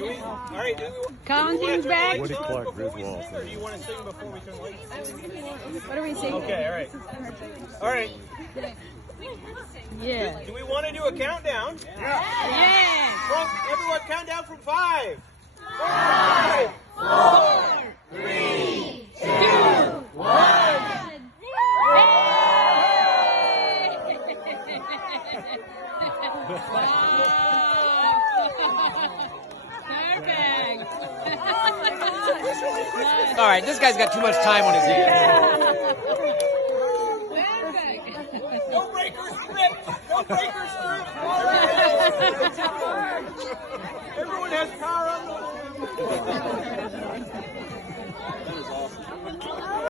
All right, Counting back. Woody Clark, Griswold. or do you want to sing before we turn lights? What are we singing? Okay, all right. All right. Yeah. Do we want to do a countdown? Yeah. Everyone count down from 5. 5, 4, 3, 2, 1. Perfect. All right, this guy's got too much time on his hands. No breaker strip! No breaker strip! Everyone has power on the